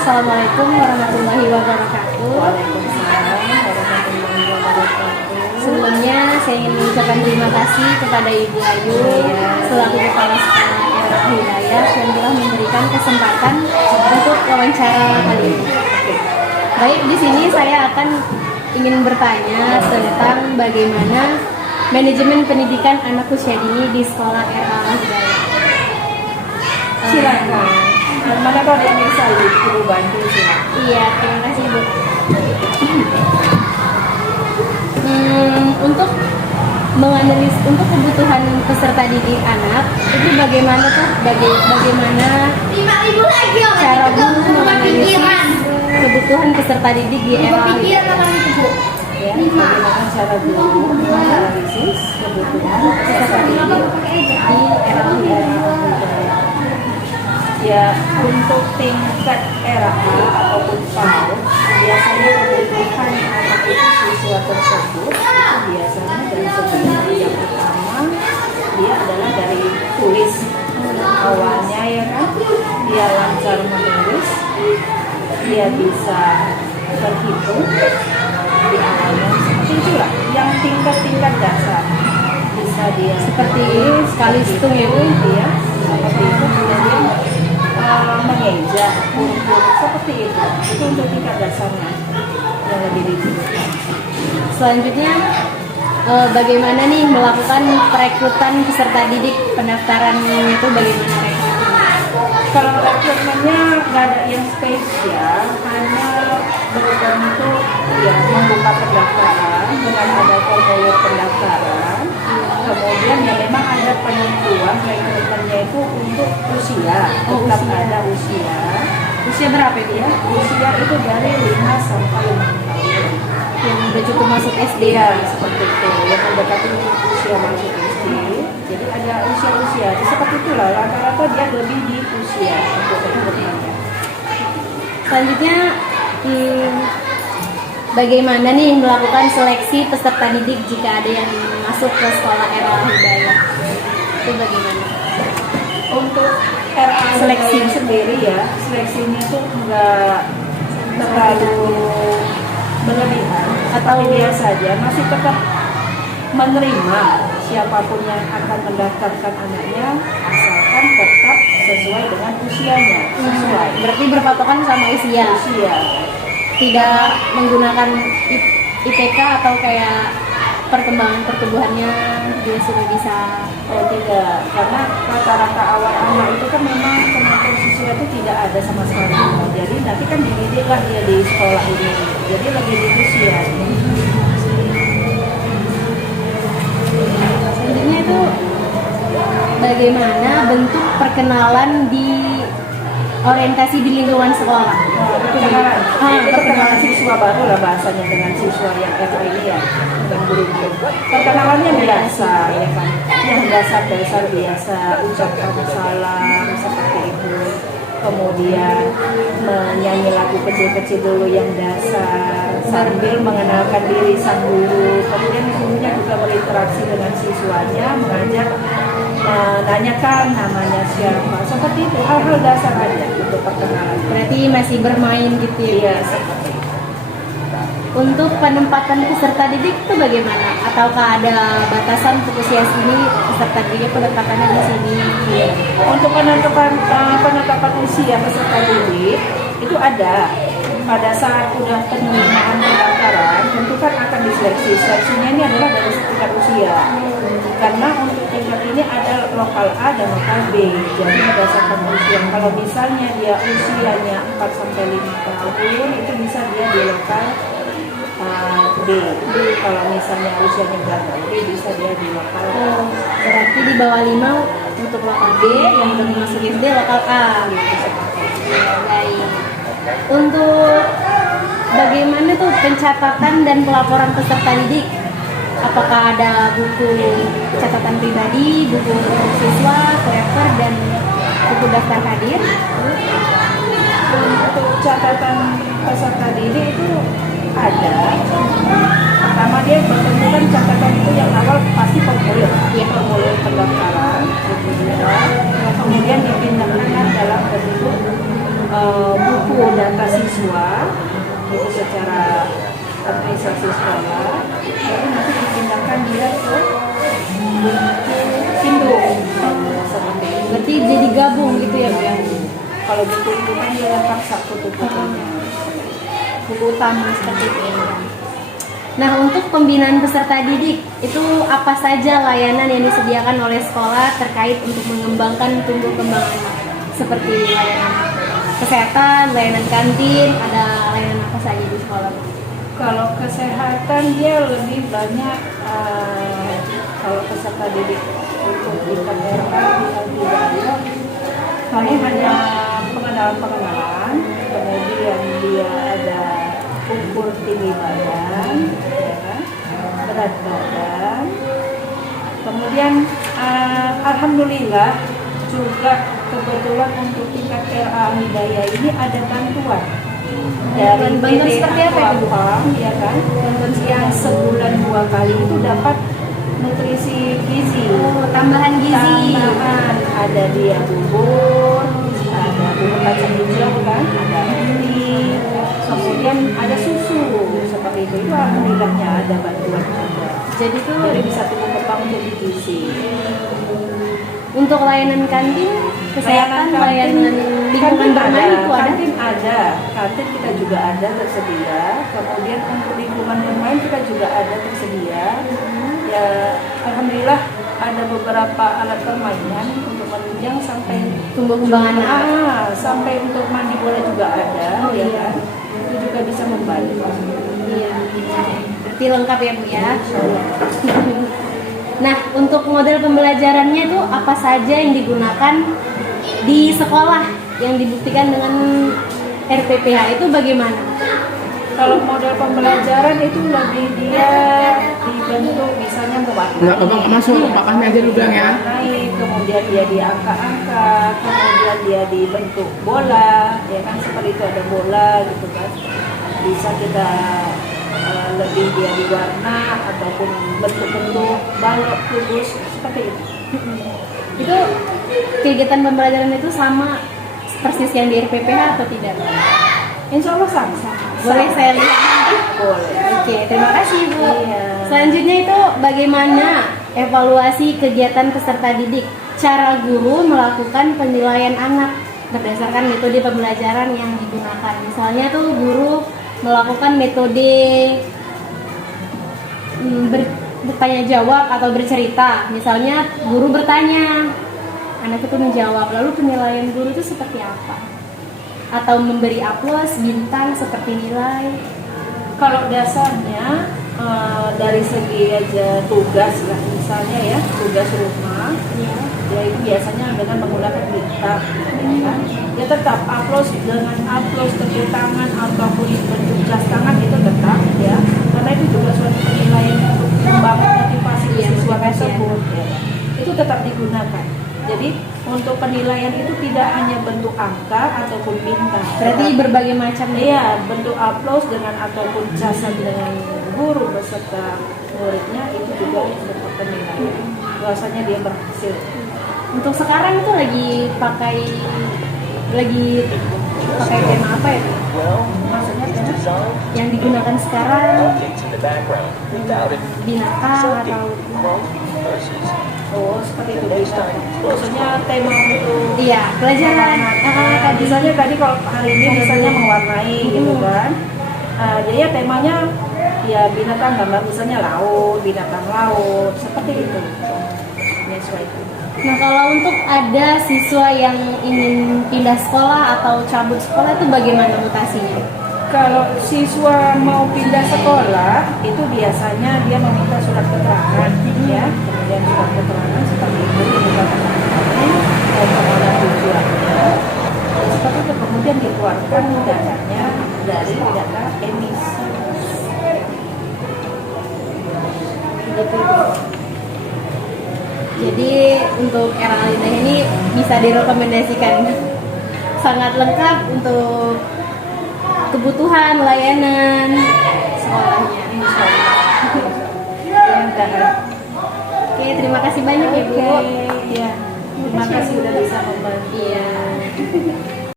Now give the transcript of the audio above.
Assalamualaikum warahmatullahi wabarakatuh. Waalaikumsalam warahmatullahi wabarakatuh. Sebelumnya saya ingin mengucapkan terima kasih kepada Ibu Ayu selaku Kepala Sekolah RA Hidayah yang telah memberikan kesempatan untuk wawancara kali ini. Baik, di sini saya akan ingin bertanya tentang bagaimana manajemen pendidikan anak usia dini di sekolah RA Hidayah. Silakan. Mana kalau yang bisa Ibu bantu silakan. Iya, terima kasih Bu. Untuk menganalisis untuk kebutuhan peserta didik anak itu bagaimana cara guru menganalisis kebutuhan peserta didik di era Ya, bagaimana cara guru menganalisis kebutuhan peserta didik di era ya, untuk tingkat RA ataupun PAUD biasanya kebutuhan anak itu siswa tersebut itu biasanya dari segi yang pertama dia adalah dari tulis awalnya, ya kan, dia lancar menulis, dia bisa berhitung di awalnya, seperti itulah yang tingkat-tingkat dasar bisa dia seperti sekali hitung ya Bu. ya, seperti itu. Kemudian mengeja huruf-huruf seperti itu untuk tingkat dasarnya yang lebih dibutuhkan. Selanjutnya bagaimana nih melakukan perekrutan peserta didik, pendaftarannya itu bagaimana rekrutmennya? Kalau rekrutmennya nggak ada yang spesial, hanya berusaha itu ya membuka pendaftaran dengan ada formulir pendaftaran. Kemudian ya memang ada penentuan rekrutmennya itu untuk usia, tetap ada usia. Usia berapa dia? Usia itu dari 5 sampai 6 tahun. Yang udah cukup masuk SD. Iya, seperti itu. Yang mendekati usia masuk SD. Jadi ada usia-usia. Seperti itulah. Rata-rata dia lebih di usia untuk rekrutmennya. Selanjutnya bagaimana nih melakukan seleksi peserta didik jika ada yang masuk ke sekolah RA Hidayah? Itu bagaimana? Untuk RA seleksi sendiri ya, seleksinya itu enggak terlalu berlebihan, atau biasa saja, masih tetap menerima siapapun yang akan mendaftarkan anaknya, asalkan tetap sesuai dengan usianya. Sesuai. Berarti berpatokan sama usia. Usia. Tidak menggunakan IPK atau kayak perkembangan pertumbuhannya dia sudah bisa. Oh tidak, karena rata-rata awal anak itu kan memang kemampuan siswa itu tidak ada sama sekali. Jadi nanti kan dididiklah dia di sekolah ini. Jadi lebih di usia. Selanjutnya itu bagaimana bentuk perkenalan di orientasi di lingkungan sekolah? Perkenalan. Itu perkenalan siswa baru lah bahasanya dengan siswa yang RA ini ya, dengan guru-guru. Perkenalannya biasa ya kan, yang dasar-dasar biasa, ucapan salam seperti itu. Kemudian menyanyi lagu kecil-kecil dulu yang dasar sambil mengenalkan diri sang guru. Kemudian gurunya juga berinteraksi dengan siswanya, mengajak menanyakan namanya siapa, seperti itu, hal-hal dasar aja untuk perkenalan. Berarti masih bermain gitu ya? Iya, seperti itu. Untuk penempatan peserta didik itu bagaimana? Ataukah ada batasan untuk usia sini peserta didik penetapannya di sini? Iya. Untuk penetapan usia peserta didik itu ada pada saat sudah penerimaan pendaftaran, tentu kan akan diseleksi. Seleksinya ini adalah dari tingkat usia. Karena untuk tingkat ini ada lokal A dan lokal B. Jadi berdasarkan usia. Kalau misalnya dia usianya 4 sampai 5 tahun, itu bisa dia di lokal B. Kalau misalnya usianya berapa, B bisa dia di lokal A. Berarti di bawah 5 untuk lokal B, yang belum masuk SD lokal A. Baik. Untuk bagaimana tuh pencatatan dan pelaporan peserta didik? Apakah ada buku catatan pribadi, buku siswa, koreper, dan buku daftar hadir? Untuk catatan peserta didik itu ada. Pertama dia bertentukan catatan itu yang awal pasti formulir, formulir pendaftaran. Kemudian dipindahkan dalam bentuk buku info data siswa itu secara administrasi sekolah, lalu nanti dipindahkan dia ke Indo seperti itu. Berarti jadi gabung gitu ya Bu ya? Kalau buku itu kan dia lengkap satu bukunya. Buku utama seperti itu. Nah, untuk pembinaan peserta didik, itu apa saja layanan yang disediakan oleh sekolah terkait untuk mengembangkan tumbuh kembang anak? Seperti layanan kesehatan, layanan kantin, ada layanan apa saja di sekolah? Kalau kesehatan dia lebih banyak kalau peserta didik untuk tingkat RA dia banyak. Kami hanya pengenalan, kemudian dia ada ukur tinggi badan, ya kan? Berat badan. Kemudian alhamdulillah juga kebetulan untuk tingkat RA Hidayah ini ada bantuan dari Bantuan seperti apa itu? Ya kan? Yang sebulan 2 kali itu dapat nutrisi gizi. Tambahan gizi. Tambahan ada dia bubur, ada bubur kacang hijau kan, ada roti, kemudian ada susu seperti itu. Itu alhamdulillahnya ada bantuan juga. Jadi bisa tumbuh kembang jadi gizi. untuk layanan kantin, kesehatan, layanan lingkungan bermain itu ada? Kantin kita juga ada tersedia. Kemudian untuk lingkungan bermain kita juga ada tersedia. Ya, alhamdulillah ada beberapa alat permainan untuk menunjang sampai Tumbuh kembang anak. sampai untuk mandi bola juga ada, ya kan? Itu juga bisa membantu. Iya. Berarti lengkap ya Bu ya. Nah, untuk model pembelajarannya itu apa saja yang digunakan di sekolah yang dibuktikan dengan RPPH itu bagaimana? Kalau model pembelajaran itu lebih dia dibentuk misalnya mewarnai. Nggak, Abang masuk, Pak Kami aja dulu bilang ya. Kemudian dia di angka-angka, kemudian dia dibentuk bola, ya kan seperti itu ada bola gitu kan. Bisa kita lebih dia diwarna ataupun bentuk-bentuk balok, kubus seperti itu. Itu kegiatan pembelajaran itu sama persis yang di RPPH atau tidak? Insya Allah sama. Boleh saya lihat? Boleh. Oke, terima kasih Bu. Iya. Selanjutnya itu bagaimana evaluasi kegiatan peserta didik? Cara guru melakukan penilaian anak berdasarkan metode pembelajaran yang digunakan. Misalnya tuh guru melakukan metode bertanya jawab atau bercerita. Misalnya guru bertanya, anak itu menjawab. Lalu penilaian guru itu seperti apa? Atau memberi aplaus, bintang seperti nilai? Kalau dasarnya dari segi aja tugas lah, misalnya ya tugas rumah, ya itu biasanya dengan menggunakan bintang, ya kan? Ya tetap aplaus dengan aplaus tepuk tangan ataupun bentuk jas tangan itu tetap ya, karena itu juga suatu penilaian untuk membangun motivasi siswa tersebut, ya. Itu tetap digunakan. Jadi untuk penilaian itu tidak hanya bentuk angka ataupun bintang. Berarti berbagai macam. Iya, bentuk aplaus dengan ataupun casan dengan guru beserta muridnya itu juga bentuk penilaian. Rasanya dia berhasil. Untuk sekarang itu lagi pakai tema apa ya? Maksudnya Yang digunakan sekarang binatang atau seperti itu bisa. Maksudnya tema untuk iya pelajaran. misalnya tadi kalau hari ini misalnya mewarnai gitu kan. Dia temanya ya binatang, gambar misalnya laut, binatang laut, seperti itu. Menyesuaikan. Nah, kalau untuk ada siswa yang ingin pindah sekolah atau cabut sekolah itu bagaimana mutasinya? Kalau siswa mau pindah sekolah, itu biasanya dia meminta surat keterangan, ya. Kemudian surat keterangan seperti itu diberikan mau kemana tujuannya. Seperti itu kemudian dikeluarkan dananya dari data emisi. Gitu. Jadi untuk era Lidah ini bisa direkomendasikan, sangat lengkap untuk kebutuhan layanan sekolahnya. Oke, terima kasih banyak ya Bu. Ya, terima kasih sudah bisa membantu. Iya.